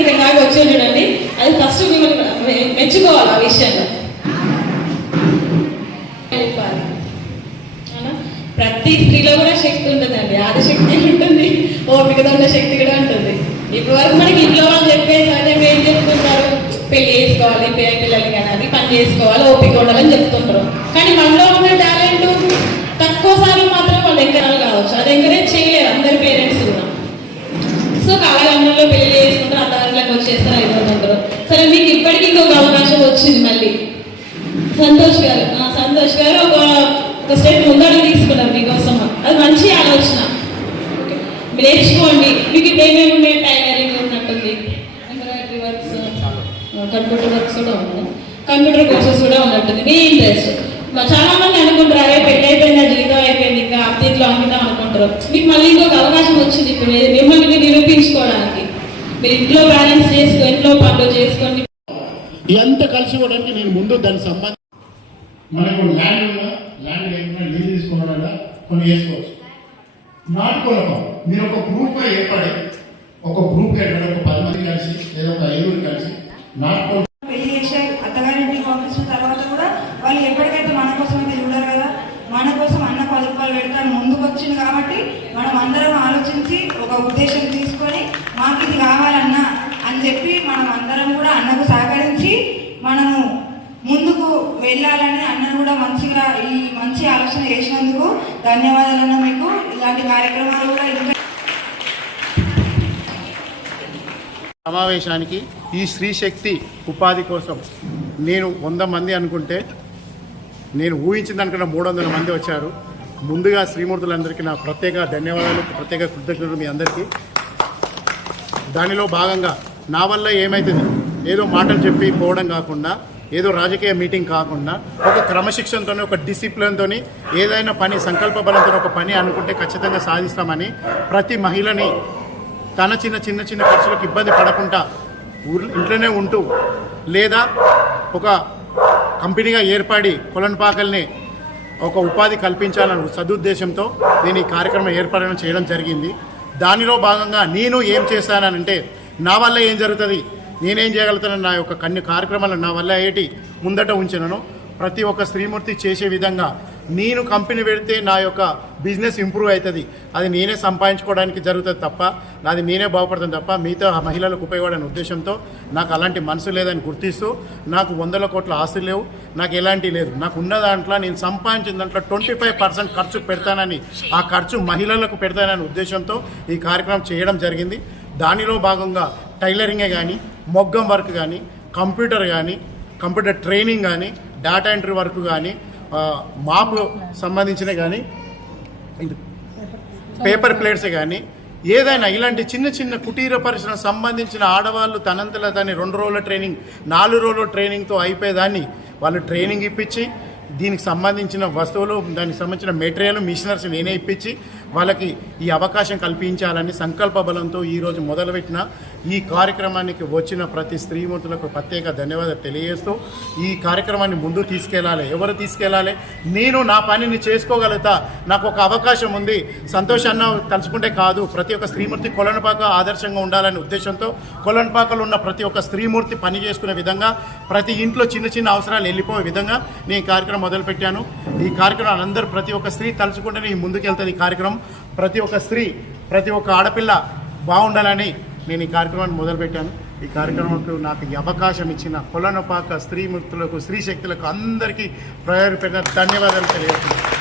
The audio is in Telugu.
ఇక్కడ దాకా వచ్చే చూడండి. అది ఫస్ట్ మిమ్మల్ని మెచ్చుకోవాలి ఆ విషయంలో. ప్రతి స్త్రీలో కూడా శక్తి ఉంటుందండి. ఆదిశక్తి ఉంటుంది ఓపికతో ఉన్న శక్తి ఇప్పటివరకు వరకు మనకి ఇంట్లో వాళ్ళు చెప్పేసి అంటే ఏం చెప్తుంటారు? పెళ్ళి చేసుకోవాలి పిల్ల- పిల్లలు కానీ అది పని చేసుకోవాలి ఓపిక ఉండాలని చెప్తుంటారు. కానీ మనలో ఉన్న టాలెంట్ తక్కువ సార్లు మాత్రం వాళ్ళు ఎంకరేజ్ కావచ్చు. అది ఎంకరేజ్ చేయలేరు అందరి పేరెంట్స్ కూడా. సో కాలగమనంలో పెళ్ళి చేసుకుంటారు అత్తగారులకు వచ్చేస్తారు అయిపోతుంటారు. సరే మీకు ఇప్పటికీ ఇంకొక అవకాశం వచ్చింది మళ్ళీ. సంతోష్ గారు సంతోష్ గారు ఒక ఒక స్టెప్ ముందర తీసుకున్నారు మీకోసం. అది మంచి ఆలోచన. నేర్చుకోండి. మీకు ఇప్పుడు ఏమేమి ఉన్నాయి టైలరింగ్ ఉన్నట్టుంది ఎంబ్రాయిడరీ వర్క్స్ కంప్యూటర్ వర్క్స్ కూడా ఉన్నాయి కంప్యూటర్ కోర్సెస్ కూడా ఉన్నట్టుంది. మీ ఇంట్రెస్ట్ చాలా మంది అనుకుంటారు అరే పెళ్ళి అయిపోయింది జీవితం అయిపోయింది ఇంకా అత్తిట్లో అంకితం అనుకుంటారు. మీకు మళ్ళీ ఇంకొక అవకాశం వచ్చింది ఇప్పుడు మిమ్మల్ని మీరు నిరూపించుకోవడానికి. మీరు ఇంట్లో బ్యాలెన్స్ చేసుకో ఇంట్లో పనులు చేసుకోండి ఎంత కలిసి ఇవ్వడానికి నేను ముందు దాని సంబంధం మనకు ల్యాండ్ ఉన్నా ల్యాండ్ లేకుండా లీజ్ తీసుకోవడం కొన్ని చేసుకోవచ్చు. నాటుకోవడం మీరు ఒక గ్రూప్గా ఏర్పడి ఒక గ్రూప్ ఏర్పడి ఒక పది మంది కలిసి లేదా ఒక నాటుకో పెళ్ళి చేశారు అత్తగారింటికి పంపించిన తర్వాత కూడా వాళ్ళు ఎప్పటికైతే మన కోసం అయితే చూడరు కదా మన కోసం అన్న పది రూపాయలు పెడతాను ముందుకు వచ్చింది కాబట్టి మనం అందరం ఆలోచించి ఒక ఉద్దేశం తీసుకొని మాకు ఇది కావాలన్నా అని చెప్పి మనం అందరం కూడా అన్నకు సహకరించి మనము ముందుకు వెళ్ళాలని అన్నను కూడా మంచిగా ఈ మంచి ఆలోచన చేసినందుకు ధన్యవాదాలన్న మీకు. ఇలాంటి కార్యక్రమాలు కూడా ఇంకా సమావేశానికి ఈ స్త్రీ శక్తి ఉపాధి కోసం నేను వంద మంది అనుకుంటే నేను ఊహించిన దానికన్నా మూడు వందల మంది వచ్చారు. ముందుగా శ్రీమూర్తులందరికీ నా ప్రత్యేక ధన్యవాదాలు ప్రత్యేక కృతజ్ఞతలు మీ అందరికీ. దానిలో భాగంగా నా వల్ల ఏమవుతుంది ఏదో మాటలు చెప్పి పోవడం కాకుండా ఏదో రాజకీయ మీటింగ్ కాకుండా ఒక క్రమశిక్షణతో ఒక డిసిప్లిన్తో ఏదైనా పని సంకల్ప బలంతో ఒక పని అనుకుంటే ఖచ్చితంగా సాధిస్తామని ప్రతి మహిళని తన చిన్న చిన్న చిన్న ఖర్చులకు ఇబ్బంది పడకుండా ఊర్లో ఇంట్లోనే ఉంటూ లేదా ఒక కంపెనీగా ఏర్పడి కొలన్పాకల్ని ఒక ఉపాధి కల్పించాలని సదుద్దేశంతో నేను ఈ కార్యక్రమం ఏర్పాటు చేయడం జరిగింది. దానిలో భాగంగా నేను ఏం చేశానంటే నా వల్ల ఏం జరుగుతుంది? నేనేం చేయగలుగుతాను? నా యొక్క కన్ని కార్యక్రమాలు నా వల్ల ఏటి? ముందట ఉంచినను. ప్రతి ఒక్క స్త్రీమూర్తి చేసే విధంగా నేను కంపెనీ పెడితే నా యొక్క బిజినెస్ ఇంప్రూవ్ అవుతుంది. అది నేనే సంపాదించుకోవడానికి జరుగుతుంది తప్ప నాది నేనే బాగుపడతాను తప్ప మిగతా ఆ మహిళలకు ఉపయోగపడని ఉద్దేశంతో నాకు అలాంటి మనసు లేదని గుర్తిస్తూ నాకు వందల కోట్ల ఆస్తులు లేవు నాకు ఎలాంటి లేదు. నాకు ఉన్న దాంట్లో నేను సంపాదించిన దాంట్లో ట్వంటీ ఫైవ్ పర్సెంట్ ఖర్చు పెడతానని ఆ ఖర్చు మహిళలకు పెడతానని ఉద్దేశంతో ఈ కార్యక్రమం చేయడం జరిగింది. దానిలో భాగంగా టైలరింగే కానీ మొగ్గం వర్క్ కానీ కంప్యూటర్ కానీ కంప్యూటర్ ట్రైనింగ్ కానీ డేటా ఎంట్రీ వర్క్ కానీ మాప్ సంబంధించిన కానీ పేపర్ ప్లేట్స్ కానీ ఏదైనా ఇలాంటి చిన్న చిన్న కుటీర పరిశ్రమ సంబంధించిన ఆడవాళ్ళు తనంతల దాన్ని రెండు రోజుల ట్రైనింగ్ నాలుగు రోజుల ట్రైనింగ్తో అయిపోయేదాన్ని వాళ్ళు ట్రైనింగ్ ఇప్పించి దీనికి సంబంధించిన వస్తువులు దానికి సంబంధించిన మెటీరియల్ మిషనర్స్ నేనే ఇప్పించి వాళ్ళకి ఈ అవకాశం కల్పించాలని సంకల్ప బలంతో ఈరోజు మొదలుపెట్టిన ఈ కార్యక్రమానికి వచ్చిన ప్రతి స్త్రీమూర్తులకు ప్రత్యేక ధన్యవాదాలు తెలియజేస్తూ ఈ కార్యక్రమాన్ని ముందు తీసుకెళ్ళాలి ఎవరు తీసుకెళ్ళాలి నేను నా పనిని చేసుకోగలుగుతా నాకు ఒక అవకాశం ఉంది సంతోషాన్ని తలుచుకుంటే కాదు ప్రతి ఒక్క స్త్రీమూర్తి కొలనపాక ఆదర్శంగా ఉండాలనే ఉద్దేశంతో కొలనపాకలో ఉన్న ప్రతి ఒక్క స్త్రీమూర్తి పని చేసుకునే విధంగా ప్రతి ఇంట్లో చిన్న చిన్న అవసరాలు వెళ్ళిపోయే విధంగా నేను ఈ కార్యక్రమం మొదలుపెట్టాను. ఈ కార్యక్రమం అందరూ ప్రతి ఒక్క స్త్రీ తలుచుకుంటేనే ఈ ముందుకెళ్తుంది ఈ కార్యక్రమం. ప్రతి ఒక్క స్త్రీ ప్రతి ఒక్క ఆడపిల్ల బాగుండాలని నేను ఈ కార్యక్రమాన్ని మొదలుపెట్టాను. ఈ కార్యక్రమంలో నాకు ఈ అవకాశం ఇచ్చిన కొలనపాక స్త్రీమూర్తులకు స్త్రీ శక్తులకు అందరికీ ప్రయోజనపడిన ధన్యవాదాలు తెలియజేస్తున్నాను.